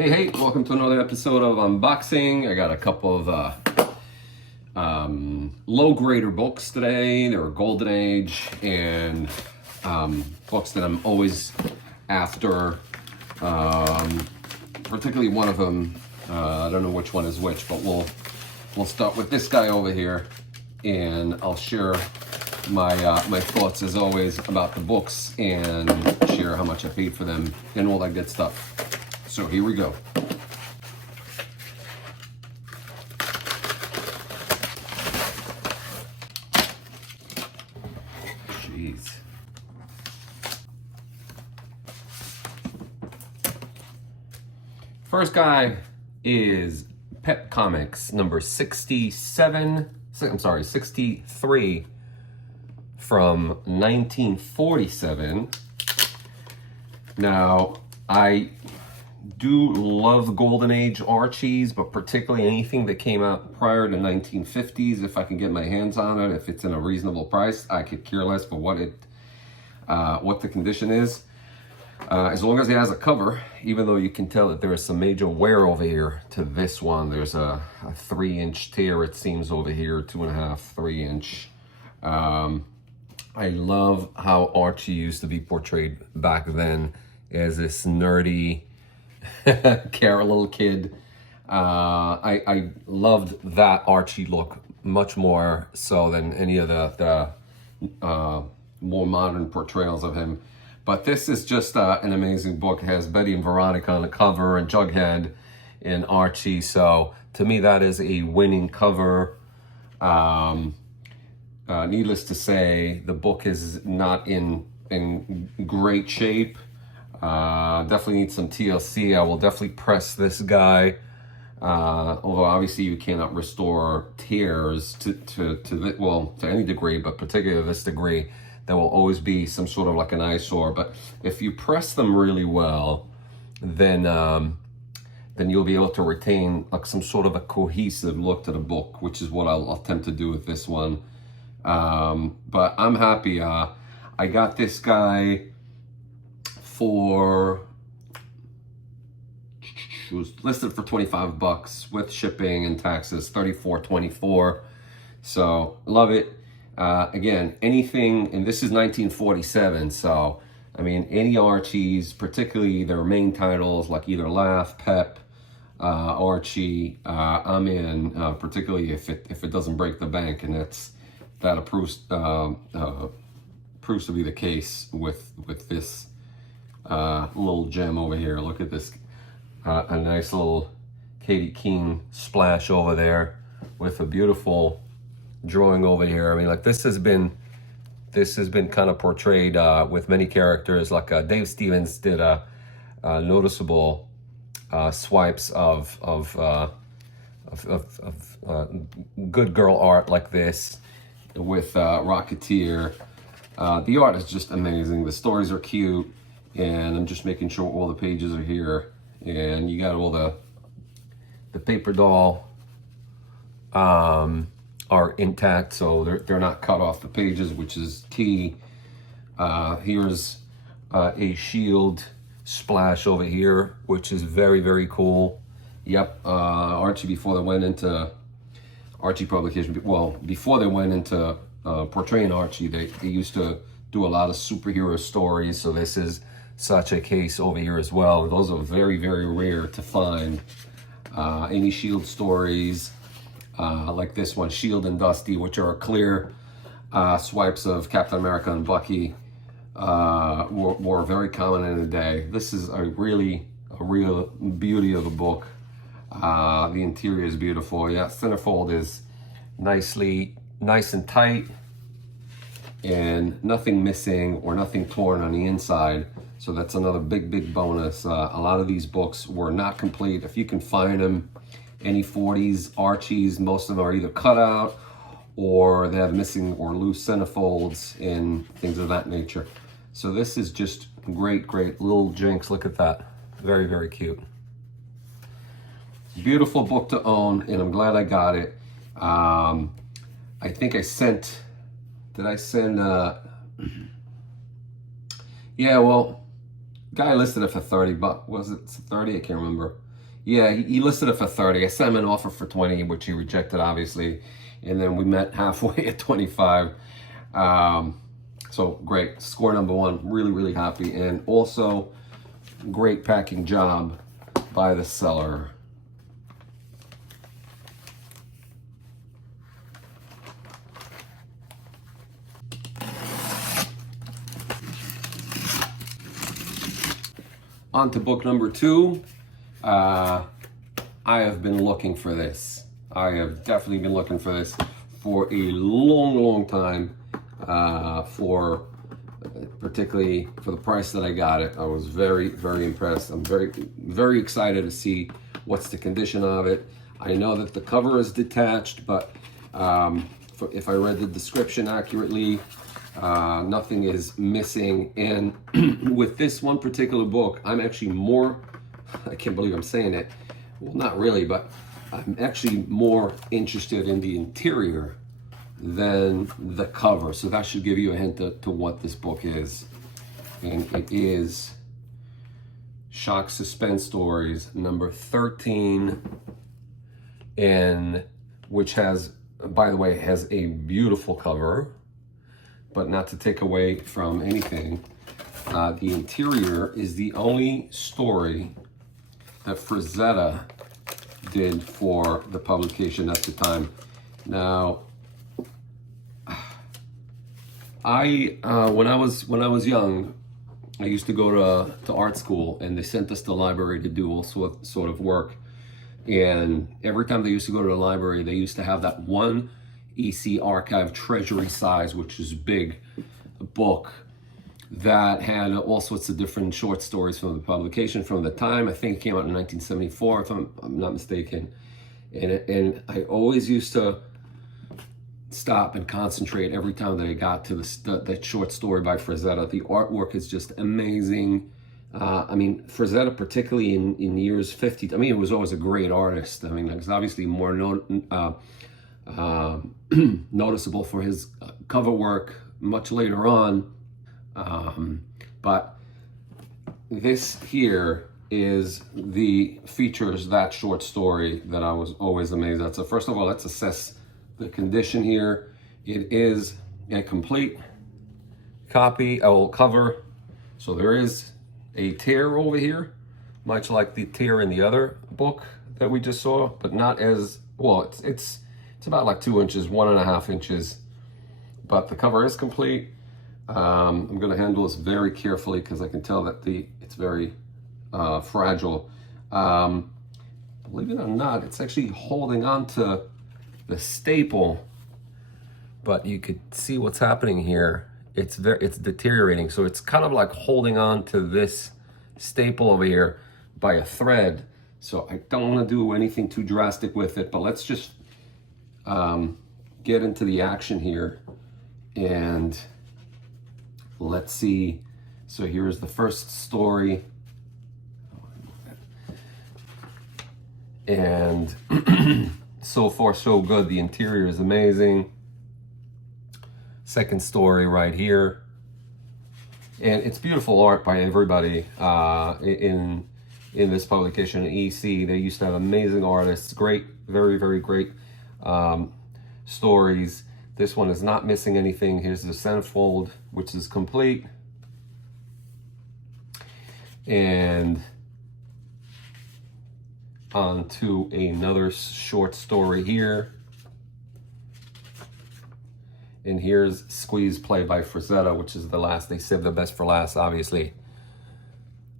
Hey, welcome to another episode of Unboxing. I got a couple of low grader books today. They're Golden Age and books that I'm always after. Particularly one of them, I don't know which one is which, but we'll start with this guy over here, and I'll share my thoughts as always about the books and share how much I paid for them and all that good stuff. So here we go. Jeez. First guy is Pep Comics number 63 from 1947. Now, I do love Golden Age Archies, but particularly anything that came out prior to 1950s, if I can get my hands on it, if it's in a reasonable price, I could care less for what the condition is. As long as it has a cover, even though you can tell that there is some major wear over here to this one. There's a 3-inch tear, it seems, over here, 2.5, 3-inch. I love how Archie used to be portrayed back then as this nerdy, care little kid. I loved that Archie look much more so than any of the more modern portrayals of him. But this is just an amazing book. It has Betty and Veronica on the cover and Jughead and Archie. So to me, that is a winning cover. Needless to say, the book is not in great shape. Definitely need some TLC. I will definitely press this guy. Although obviously you cannot restore tears to any degree, but particularly this degree. There will always be some sort of like an eyesore, but if you press them really well, then you'll be able to retain like some sort of a cohesive look to the book, which is what I'll attempt to do with this one. But I'm happy. I got this guy for, it was listed for $25 with shipping and taxes, $34.24. So love it. Again, anything, and this is 1947, so, I mean, any Archies, particularly their main titles, like either Laugh, Pep, Archie, I'm in, particularly if it doesn't break the bank, and that proves to be the case with this little gem over here. Look at this, a nice little Katie Keene splash over there with a beautiful drawing over here. I mean, like this has been kind of portrayed with many characters. Like Dave Stevens did a noticeable swipes of good girl art like this with Rocketeer. The art is just amazing. The stories are cute, and I'm just making sure all the pages are here. And you got all the paper doll are intact, so they're not cut off the pages, which is key. Here's a Shield splash over here, which is very, very cool. Yep, Archie, before they went into Archie publication, well, before they went into portraying Archie, they used to do a lot of superhero stories, so this is such a case over here as well. Those are very, very rare to find. Any Shield stories, like this one, Shield and Dusty, which are clear swipes of Captain America and Bucky, were very common in the day. This is a real beauty of a book. The interior is beautiful. Yeah, centerfold is nice and tight, and nothing missing or nothing torn on the inside. So that's another big bonus. A lot of these books were not complete. If you can find them, any 40s Archies, most of them are either cut out or they have missing or loose centerfolds and things of that nature. So this is just great little Jinx. Look at that. Very, very cute. Beautiful book to own, and I'm glad I got it. I think I sent, did I send, yeah, well, guy listed it for $30. Was it 30? I can't remember. Yeah, he listed it for 30. I sent him an offer for 20, which he rejected, obviously. And then we met halfway at 25. So great. Score number one. Really, really happy. And also, great packing job by the seller. On to book number two. I have been looking for this. I have definitely been looking for this for a long, long time. For particularly for the price that I got it, I was very, very impressed. I'm very, very excited to see what's the condition of it. I know that the cover is detached, but if I read the description accurately, nothing is missing. And with this one particular book, I'm actually more, I can't believe I'm saying it, well, not really, but I'm actually more interested in the interior than the cover. So that should give you a hint to what this book is. And it is Shock Suspense Stories number 13, and which has, by the way, has a beautiful cover, but not to take away from anything. The interior is the only story that Frazetta did for the publication at the time. Now, when I was young, I used to go to art school, and they sent us to the library to do all sort of work. And every time they used to go to the library, they used to have that one EC Archive treasury size, which is big, book that had all sorts of different short stories from the publication from the time. I think it came out in 1974, if I'm not mistaken. And I always used to stop and concentrate every time that I got to that short story by Frazetta. The artwork is just amazing. I mean, Frazetta, particularly in years 50, I mean, it was always a great artist. I mean, it's obviously more noticeable for his cover work much later on. But this here is features that short story that I was always amazed at. So first of all, let's assess the condition here. It is a complete copy, cover. So there is a tear over here, much like the tear in the other book that we just saw, but not as well. It's about like 2 inches, 1.5 inches, but the cover is complete. I'm going to handle this very carefully because I can tell that it's very fragile. Believe it or not, it's actually holding on to the staple, but you could see what's happening here. It's deteriorating, so it's kind of like holding on to this staple over here by a thread. So I don't want to do anything too drastic with it, but let's just get into the action here, and let's see. So here's the first story, and so far so good. The interior is amazing. Second story right here, and it's beautiful art by everybody in this publication. EC, they used to have amazing artists, great, very, very great stories. This one is not missing anything. Here's the centerfold, which is complete, and on to another short story here. And here's Squeeze Play by Frazetta, which is the last. They saved the best for last, obviously.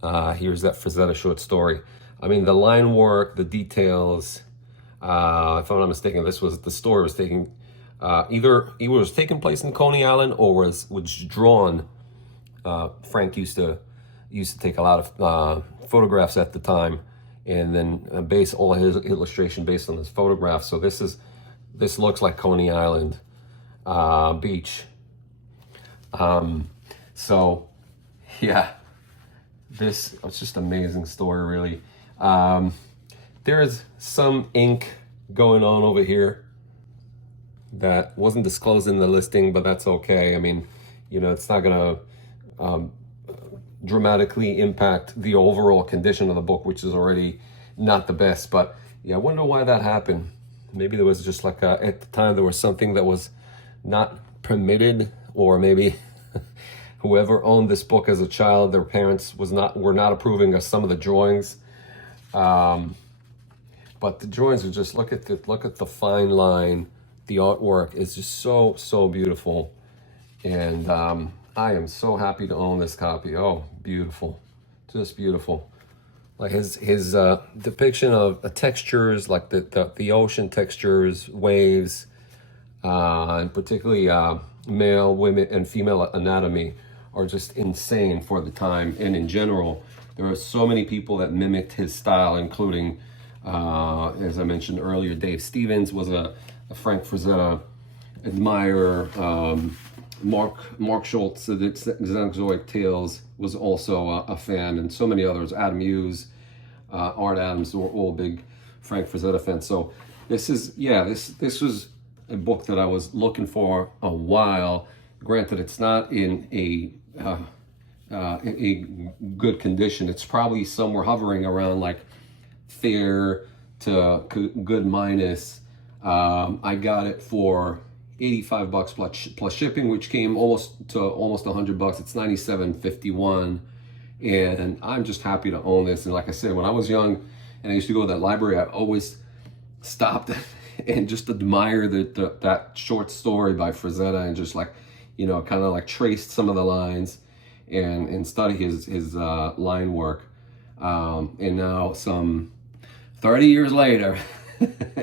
Here's that Frazetta short story. I mean, the line work, the details. If I'm not mistaken, the story was taking either it was taking place in Coney Island or was drawn. Frank used to take a lot of photographs at the time, and then base all his illustration based on his photographs. So this looks like Coney Island beach. So yeah, this was just amazing story, really. There is some ink going on over here that wasn't disclosed in the listing, but that's okay. I mean, you know, it's not gonna dramatically impact the overall condition of the book, which is already not the best. But yeah, I wonder why that happened. Maybe there was just like at the time there was something that was not permitted, or maybe whoever owned this book as a child, their parents were not approving of some of the drawings. But the drawings are just, look at the fine line. The artwork is just so beautiful, and I am so happy to own this copy. Oh, beautiful, just beautiful. Like his depiction of textures, like the ocean textures, waves, and particularly male, women, and female anatomy are just insane for the time. And in general, there are so many people that mimicked his style, including, as I mentioned earlier, Dave Stevens was a Frank Frazetta admirer. Mark Schultz, the Xenozoic Tales, was also a fan, and so many others. Adam Hughes, Art Adams were all big Frank Frazetta fans. So this was a book that I was looking for a while. Granted, it's not in a good condition. It's probably somewhere hovering around like fair to good minus. I got it for $85 plus shipping, which came almost $100. It's $97.51, and I'm just happy to own this. And like I said, when I was young and I used to go to that library, I always stopped and just admire that short story by Frazetta, and just like, you know, kind of like traced some of the lines and study his line work. And now, some 30 years later,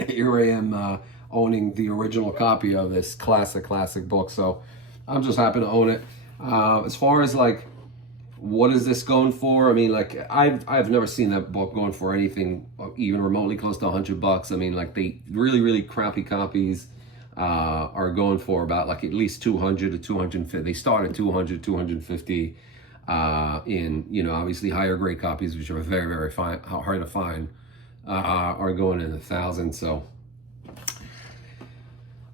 here I am owning the original copy of this classic book. So I'm just happy to own it. As far as like, what is this going for? I mean, like, I've never seen that book going for anything even remotely close to $100. I mean, like, the really crappy copies are going for about like at least 200 to 250. They start at 200, 250. In, you know, obviously higher grade copies, which are very hard to find, are going in the thousands. So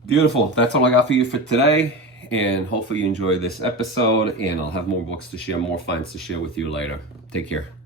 beautiful. That's all I got for you for today, and hopefully you enjoyed this episode, and I'll have more books to share, more finds to share with you later. Take care.